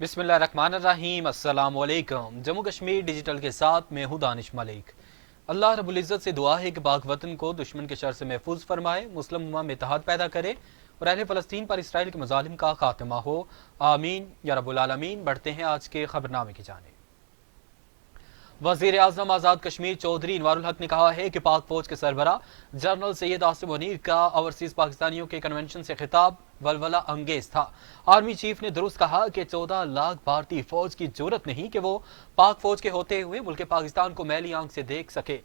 बिस्मिल्लाहिर्रहमानिर्रहीम। अस्सलाम वालेकुम। जम्मू कश्मीर डिजिटल के साथ मैं हूं दानिश मलिक। अल्लाह रब्बुल इज़्ज़त से दुआ है कि पाक वतन को दुश्मन के शर से महफूज फरमाए, मुस्लिम उम्मा में इत्तेहाद पैदा करे और अहले फ़लस्तीन पर इसराइल के मज़ालिम का खात्मा हो। आमीन या रब्बुल आलमीन। बढ़ते हैं आज के खबरनामे की जानिब। वज़ीर आज़म आज़ाद कश्मीर चौधरी इनवारुल हक ने कहा है कि पाक फौज के सरबरा जनरल सैयद आसिम मुनीर का ओवरसीज़ पाकिस्तानियों के कन्वेंशन से खिताब वलवला अंगेज था। आर्मी चीफ ने दुरुस्त कहा कि 14 लाख भारतीय फौज की जरूरत नहीं कि वो पाक फौज के होते हुए मुल्क पाकिस्तान को मैली आंख से देख सके,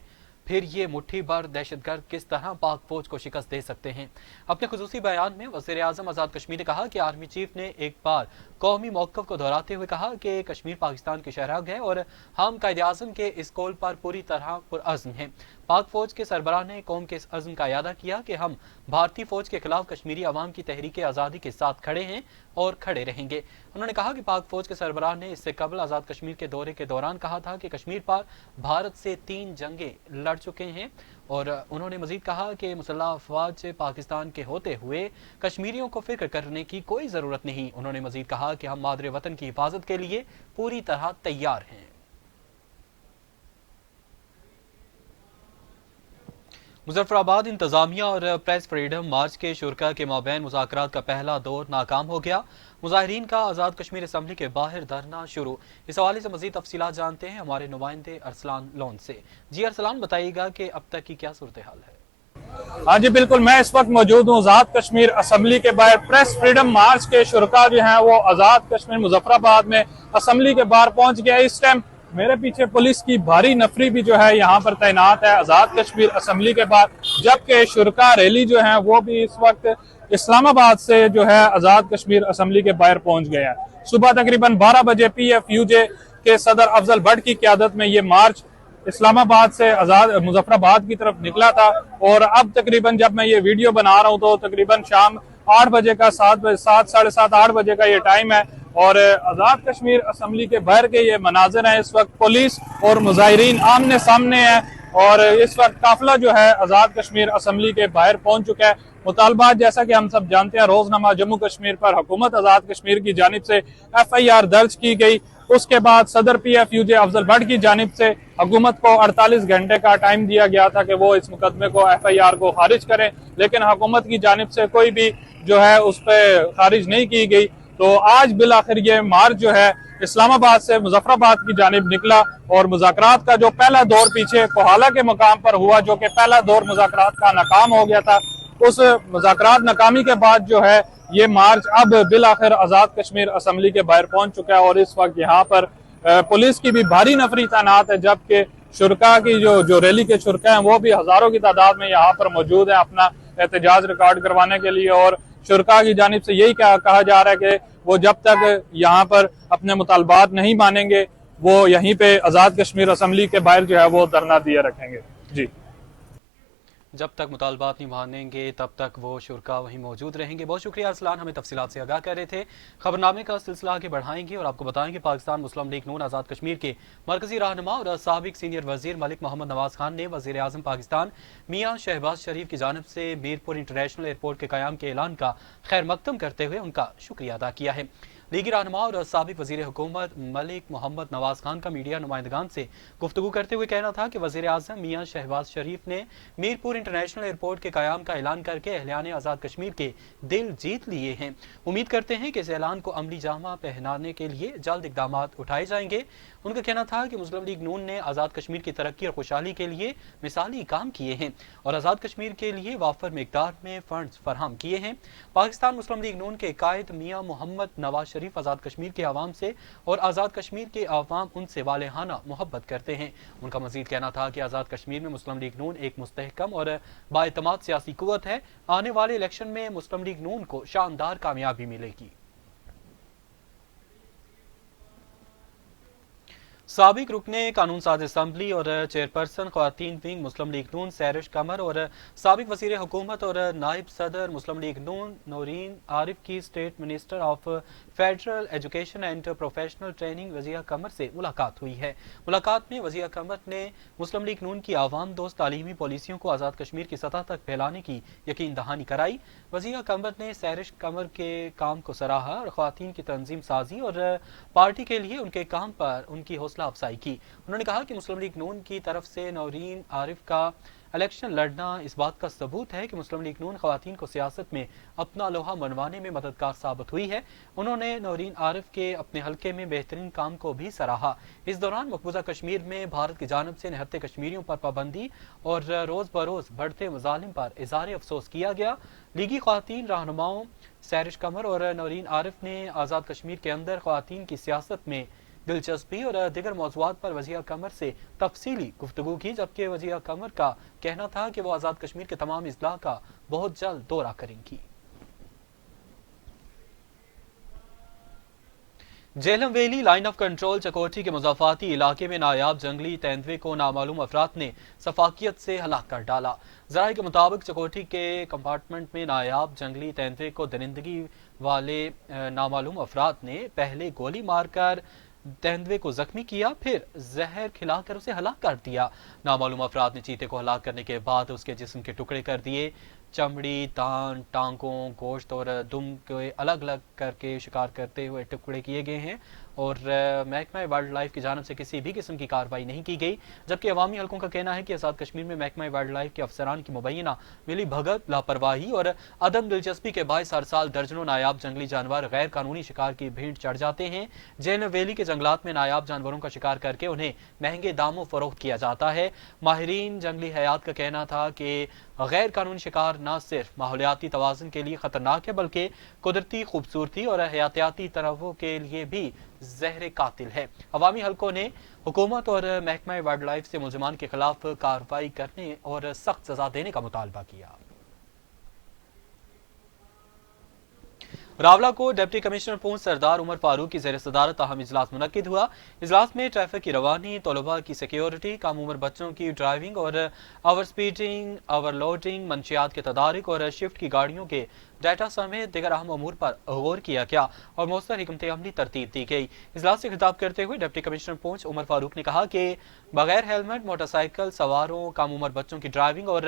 फिर ये मुट्ठी भर दहशतगर्द किस तरह पाक फौज को शिकस्त दे सकते हैं। अपने खुसूसी बयान में वज़ीर आज़म आज़ाद कश्मीर ने कहा कि आर्मी चीफ ने एक बार कौमी मौक़िफ़ को दोहराते हुए कहा कि कश्मीर पाकिस्तान की शहरग है और हम कायदे आज़म के इस कौल पर पूरी तरह पुरअज़्म हैं। पाक फौज के सरबराह ने कौम के इस अज़्म का यादा किया कि हम भारतीय फौज के खिलाफ कश्मीरी अवाम की तहरीक आज़ादी के साथ खड़े हैं और खड़े रहेंगे। उन्होंने कहा कि पाक फौज के सरबराह ने इससे कबल आज़ाद कश्मीर के दौरे के दौरान कहा था कि कश्मीर पर भारत से 3 जंगें लड़ चुके हैं और उन्होंने मजीद कहा कि मुसल्लह अफवाज पाकिस्तान के होते हुए कश्मीरियों को फिक्र करने की कोई ज़रूरत नहीं। उन्होंने मजीद कहा कि हम मादरे वतन की हिफाजत के लिए पूरी तरह तैयार हैं। मुजफ्फराबाद इंतजामिया और प्रेस फ्रीडम मार्च के शुरा के माबैन मुज़ाकरात का पहला दौर नाकाम हो गया। मुजाहिरीन का आज़ाद कश्मीर असम्बली के बाहर धरना शुरू। इस हवाले से मज़ीद तफसीलात जानते हैं हमारे नुमाइंदे अरसलान लोन से। जी अरसलान, बताइएगा कि अब तक की क्या सूरत हाल है। हाँ जी बिल्कुल, मैं इस वक्त मौजूद हूँ आज़ाद कश्मीर असम्बली के बाहर। प्रेस फ्रीडम मार्च के शुरा जो हैं वो आज़ाद कश्मीर मुजफ्फराबाद में असम्बली के बाहर पहुंच गया। इस टाइम मेरे पीछे पुलिस की भारी नफरी भी जो है यहाँ पर तैनात है आज़ाद कश्मीर असम्बली के बाहर, जबकि शुरा रैली जो है वो भी इस वक्त इस्लामाबाद से जो है आज़ाद कश्मीर असम्बली के बाहर पहुंच गए हैं। सुबह तकरीबन 12 बजे PFUJ के सदर अफजल भट्ट की क्यादत में ये मार्च इस्लामाबाद से आजाद मुजफ्फराबाद की तरफ निकला था और अब तकरीबन जब मैं ये वीडियो बना रहा हूँ तो तकरीबन शाम 8 बजे का 7 8 बजे का ये टाइम है और आजाद कश्मीर असम्बली के बाहर के ये मनाजिर हैं। इस वक्त पुलिस और मुजाहिरीन आमने सामने हैं और इस वक्त काफिला जो है आजाद कश्मीर असम्बली के बाहर पहुंच चुका है। मुतालबात जैसा कि हम सब जानते हैं, रोजनामा जम्मू कश्मीर पर हुकूमत आजाद कश्मीर की जानिब से FIR दर्ज की गई। उसके बाद सदर PFUJ अफजल भट्ट की जानिब से हुकूमत को 48 घंटे का टाइम दिया गया था कि वो इस मुकदमे को FIR को खारिज करें, लेकिन हुकूमत की जानिब से कोई भी जो है उस पर खारिज नहीं की गई। तो आज बिल आखिर ये मार्च जो है इस्लामाबाद से मुजफ्फराबाद की जानिब निकला और मुज़ाकरात का जो पहला दौर पीछे कोहाला के मकाम पर हुआ, जो कि पहला दौर मुज़ाकरात का नाकाम हो गया था, उस मुज़ाकरात नाकामी के बाद जो है ये मार्च अब बिल आखिर आज़ाद कश्मीर असम्बली के बाहर पहुंच चुका है और इस वक्त यहाँ पर पुलिस की भी भारी नफरी तैनात है, जबकि शुरा की जो रैली के शुरा हैं वो भी हजारों की तादाद में यहाँ पर मौजूद है अपना एहतजाज रिकॉर्ड करवाने के लिए। और शुरा की जानिब से यही कहा जा रहा है कि वो जब तक यहाँ पर अपने मुतालबात नहीं मानेंगे वो यहीं पे आज़ाद कश्मीर असम्बली के बाहर जो है वो धरना दिए रखेंगे। जी, जब तक मुतालबात नहीं मानेंगे तब तक वो शुरा वहीं मौजूद रहेंगे। बहुत शुक्रिया अरसलान, हमें तफसीलात से आगाह कर रहे थे। खबरनामे का सिलसिला आगे बढ़ाएंगे और आपको बताएंगे पाकिस्तान मुस्लिम लीग नून आज़ाद कश्मीर के मरकजी रहनुमा और साबिक सीनियर वजीर मलिक मोहम्मद नवाज खान ने वजीर आज़म पाकिस्तान मियाँ शहबाज शरीफ की जानब से मीरपुर इंटरनेशनल एयरपोर्ट के क़याम के ऐलान का खैर मकदम करते हुए उनका शुक्रिया अदा किया है। लीगी रहनुमा और साबिक वजीर हुकूमत मलिक मोहम्मद नवाज खान का मीडिया नुमाइंदगान से गुफ्तगू करते हुए कहना था कि वजीर आज़म मियाँ शहबाज शरीफ ने मीरपुर इंटरनेशनल एयरपोर्ट के क़याम का ऐलान करके अहलियाने आज़ाद कश्मीर के दिल जीत लिए हैं। उम्मीद करते हैं कि इस ऐलान को अमली जामा पहनाने के लिए जल्द इकदाम उठाए जाएंगे। उनका कहना था कि मुस्लिम लीग नून ने आज़ाद कश्मीर की तरक्की और खुशहाली के लिए मिसाली काम किए हैं और आज़ाद कश्मीर के लिए वाफर मिकदार में फंड्स फराहम किए हैं। पाकिस्तान मुस्लिम लीग नून के कायद मियाँ मोहम्मद नवाज शरीफ आज़ाद कश्मीर के आवाम से और आज़ाद कश्मीर के आवाम उनसे वालेहाना मोहब्बत करते हैं। उनका मजीद कहना था कि आज़ाद कश्मीर में मुस्लिम लीग नून एक मुस्तहकम और बाएतमाद सियासी कुव्वत है। आने वाले इलेक्शन में मुस्लिम लीग नून को शानदार कामयाबी मिलेगी। साबिक रुकने कानून साज असम्बली और चेयरपर्सन ख्वातीन विंग मुस्लिम लीग नून सैरिश कमर और साबिक वजीर हुकूमत और नायब सदर मुस्लिम लीग नून नौरीन आरिफ की state minister of federal education and professional training Wajiha Qamar से मुलाकात हुई है। मुलाकात में वजिया कमर ने मुस्लिम लीग नून की आवाम दोस्त तालीमी पॉलिसियों को आज़ाद कश्मीर की सतह तक फैलाने की यकीन दहानी कराई। वजिया कमर ने सैरिश कमर के काम को सराहा और ख्वातीन की तंजीम साजी और पार्टी के लिए उनके काम पर उनकी हौसला अफजाई की। उन्होंने कहा कि मुस्लिम लीग नून की तरफ से नौरीन आरिफ का इलेक्शन लड़ना इस बात का सबूत है कि मुस्लिम लीग नून ख्वातीन को सियासत में अपना लोहा मनवाने में मददगार साबित हुई है। उन्होंने नौरीन आरिफ के अपने हलके में बेहतरीन काम को भी सराहा। इस दौरान मकबूजा कश्मीर में भारत की जानब से निहत्ते कश्मीरियों पर पाबंदी और रोज बरोज बढ़ते मजालिम पर इज़हार अफसोस किया गया। लीगी ख्वातीन रहनुमाओं सैरिश कमर और नौरीन आरिफ ने आज़ाद कश्मीर के अंदर ख्वातीन की सियासत में दिलचस्पी और दिगर मौज़ूआत पर वज़ीर कमर से तफसीली गुफ्तगू की, जबकि वज़ीर कमर का कहना था कि वो आज़ाद कश्मीर के तमाम अजला का बहुत जल्द दौरा करेंगी। Jhelum valley line of control Chakothi के मुजाफाती इलाके में नायाब जंगली तेंदुए को नामालूम अफराद ने सफाकियत से हलाक कर डाला। जराये के मुताबिक चकोठी के कंपार्टमेंट में नायाब जंगली तेंदुए को दरिंदगी वाले नामालूम अफराद ने पहले गोली मारकर तेंदुए को जख्मी किया, फिर जहर खिलाकर उसे हलाक कर दिया। नामालूम अफराद ने चीते को हलाक करने के बाद उसके जिस्म के टुकड़े कर दिए। चमड़ी, तान, टांगों, गोश्त और दुम के अलग अलग करके शिकार करते हुए टुकड़े किए गए हैं और महकमा वाइल्ड लाइफ की जानब से किसी भी किस्म की कार्रवाई नहीं की गई। जबकि अवामी हलकों का कहना है कि आज़ाद कश्मीर में महकमा वाइल्ड लाइफ के अफसरान की मुबैना मिली भगत, लापरवाही और अदम दिलचस्पी के बायस हर साल दर्जनों नायाब जंगली जानवर गैर कानूनी शिकार की भीड़ चढ़ जाते हैं। झेलम वैली के जंगलात में नायाब जानवरों का शिकार करके उन्हें महंगे दामों फरोख्त किया जाता है। माहिरीन जंगली हयात का कहना था कि गैर कानूनी शिकार न सिर्फ माहौलियाती तवाज़ुन के लिए खतरनाक है बल्कि कुदरती खूबसूरती और हयातियाती तनव्वुर के लिए भी जहर कातिल है। अवामी हलकों ने हुकूमत और महकमा वाइल्ड लाइफ से मुलजमान के खिलाफ कार्रवाई करने और सख्त सजा देने का मुतालबा किया। रावला को डिप्टी कमिश्नर पूंछ सरदार उमर फारूक की ज़ेर सदारत अहम इजलास मुनक्किद हुआ। इजलास में ट्रैफिक की रवानी, तलबा की सिक्योरिटी, कम उम्र बच्चों की ड्राइविंग और ओवर स्पीडिंग, ओवरलोडिंग, मंशियात के तदारिक और शिफ्ट की गाड़ियों के डाटा समेत दिगर अहम अमूर पर गौर किया गया और मौसर हिकमत अमली तरतीब दी गई। इजलास से खिताब करते हुए डिप्टी कमिश्नर पूंछ उमर फारूक ने कहा कि बगैर हेलमेट मोटरसाइकिल सवारों, कम उम्र बच्चों की ड्राइविंग और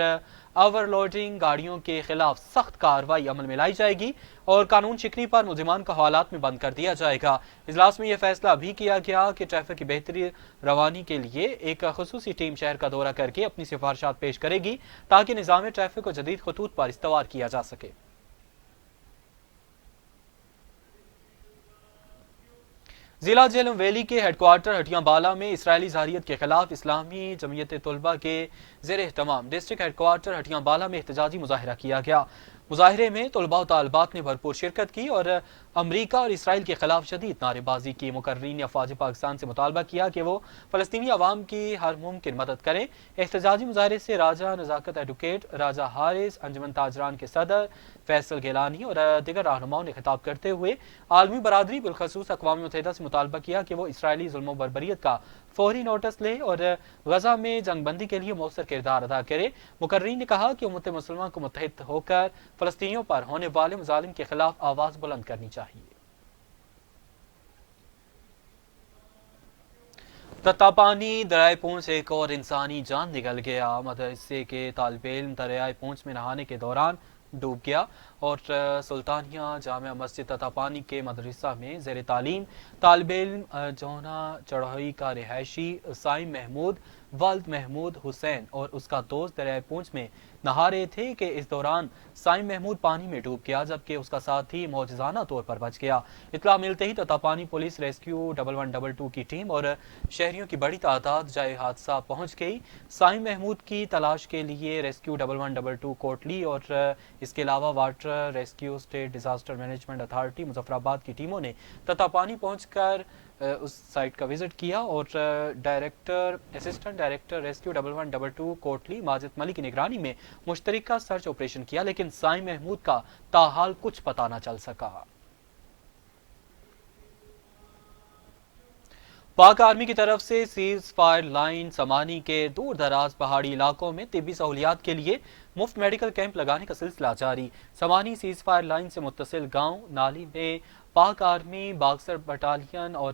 ओवरलोडिंग गाड़ियों के खिलाफ सख्त कार्रवाई अमल में लाई जाएगी और कानून शिकनी पर मुलजिमान को हवालात में बंद कर दिया जाएगा। इजलास में यह फैसला भी किया गया कि ट्रैफिक की बेहतरी रवानी के लिए एक खुसूसी टीम शहर का दौरा करके अपनी सिफारिशात पेश करेगी ताकि निज़ाम ट्रैफिक को जदीद खतूत पर इस्तवार किया जा सके। जिला झेलम वैली के हेडक्वार्टर हटियाबाला में इसराइली ज़ाहिरियत के खिलाफ इस्लामी जमीयत तलबा के ज़ेर एहतमाम डिस्ट्रिक्ट हेडक्वार्टर हटियाबाला में एहतजाजी मुजाहिरा किया गया। मुजाहिरे में तलबा और तालिबात ने भरपूर शिरकत की और अमरीका और इसराइल के खिलाफ शदीद नारेबाजी की। मुकर्रीन ने अफवाज पाकिस्तान से मुतालबा किया कि वो फ़लस्तीनी अवाम की हर मुमकिन मदद करें। एहतजाजी मुजाहिरे से राजा नज़ाकत एडवोकेट, राजा हारिस, अंजुमन ताजरान के सदर फैसल गिलानी और दिगर रहनुमाओं ने खिताब करते हुए आलमी बरादरी बिलखसूस अक़वाम मुत्तहिदा से मुतालबा किया कि वो इसराइली जुल्म बर्बरियत का फौरी नोटिस ले और गजा में जंगबंदी के लिए मौसर किरदार अदा करे। मुकर्रीन ने कहा कि उम्मत मुसलमान को मुत्तहिद होकर फ़लस्तीनियों पर होने वाले मज़ालिम के खिलाफ आवाज़ बुलंद करनी चाहिए। तत्तापानी दरियाए पूंछ से एक और इंसानी जान निकल गया। मदरसे के तालिबे इल्म दरियाए पूंछ में नहाने के दौरान डूब गया और सुल्तानिया जामिया मस्जिद तत्तापानी के मदरसा में ज़ेर तालीम तालिबे इल्म जोना चढ़ोई का रिहायशी साइम महमूद वल्द महमूद हुसैन और उसका दोस्त दरियाए पूंछ में नहा रहे थे कि इस दौरान साइम महमूद पानी में डूब गया, जबकि उसका साथी मौजज़ाना तौर पर बच गया। इत्तला मिलते ही तत्तापानी पुलिस, रेस्क्यू 1122 की टीम और शहरियों की बड़ी तादाद जाए हादसा पहुंच गई। साइम महमूद की तलाश के लिए रेस्क्यू 1122 कोटली और इसके अलावा water rescue, state disaster management authority Muzaffarabad की टीमों ने तत्तापानी पहुंचकर उस साइट का विजिट किया और assistant director rescue 1122 Kotli Majid Malik की निगरानी में मुश्तरका सर्च ऑपरेशन किया, लेकिन साइम महमूद का ताहाल कुछ पता न चल सका। पाक आर्मी की तरफ से सीज फायर लाइन समानी के दूर दराज पहाड़ी इलाकों में तिब्बी सहूलियात के लिए मुफ्त मेडिकल कैंप लगाने का सिलसिला जारी। समानी सीज फायर लाइन से मुत्तसिल गांव नाली में पाक आर्मी बाक्सर बटालियन और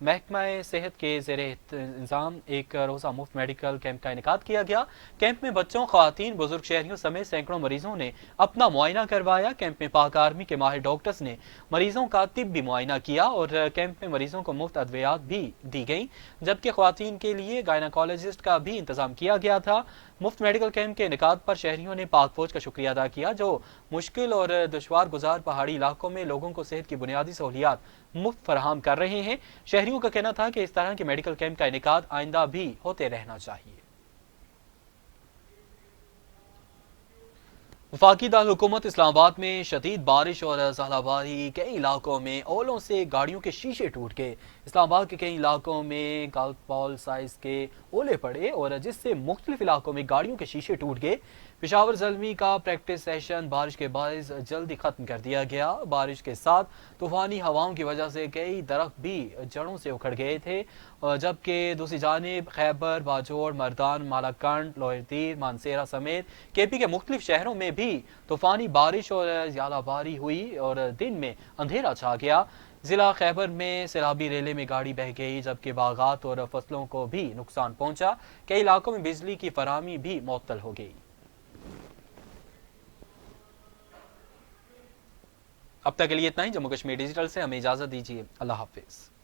महकमा सेहत के ज़ेरे इंतजाम एक रोज़ा मुफ्त मेडिकल कैंप का इनेकाद किया गया। कैंप में बच्चों, ख़वातीन, बुजुर्ग शहरियों समेत सैकड़ों मरीजों ने अपना मुआयना करवाया। कैंप में पाक आर्मी के माहिर डॉक्टर्स ने मरीजों का तिब्बी मुआयना किया और कैंप में मरीजों को मुफ्त अद्वियात भी दी गई, जबकि ख़वातीन के लिए गायनाकोलॉजिस्ट का भी इंतजाम किया गया था। मुफ्त मेडिकल कैंप के इनेकाद पर शहरियों ने पाक फौज का शुक्रिया अदा किया, जो मुश्किल और दुश्वार गुजार पहाड़ी इलाकों में लोगों को सेहत की बुनियादी सहूलियात मुफ्त फराहम कर रहे हैं। शहरियों का कहना था कि इस तरह के मेडिकल कैंप का इनेकाद आइंदा भी होते रहना चाहिए। वफाकी दारुल हुकूमत इस्लामाबाद में शदीद बारिश और ज़ालाबारी, कई इलाकों में ओलों से गाड़ियों के शीशे टूट गए। इस्लामाबाद के कई इलाकों में गोल्फ बॉल साइज के ओले पड़े और जिससे मुख्तलिफ इलाकों में गाड़ियों के शीशे टूट गए। पेशावर ज़ल्मी का प्रैक्टिस सेशन बारिश के बायस जल्दी ख़त्म कर दिया गया। बारिश के साथ तूफ़ानी हवाओं की वजह से कई दरख्त भी जड़ों से उखड़ गए थे, जबकि दूसरी जानिब खैबर, बाजोड़, मर्दान, मालाकंड, लोहरदीर, मानसेरा समेत केपी के मुख्तलिफ शहरों में भी तूफ़ानी बारिश और ज़्यादाबारी हुई और दिन में अंधेरा छा गया। जिला खैबर में सैलाबी रेले में गाड़ी बह गई, जबकि बागात और फसलों को भी नुकसान पहुंचा। कई इलाकों में बिजली की फराहमी भी मुअत्तल हो गई। अब तक के लिए इतना ही। जम्मू कश्मीर डिजिटल से हमें इजाज़त दीजिए। अल्लाह हाफिज़।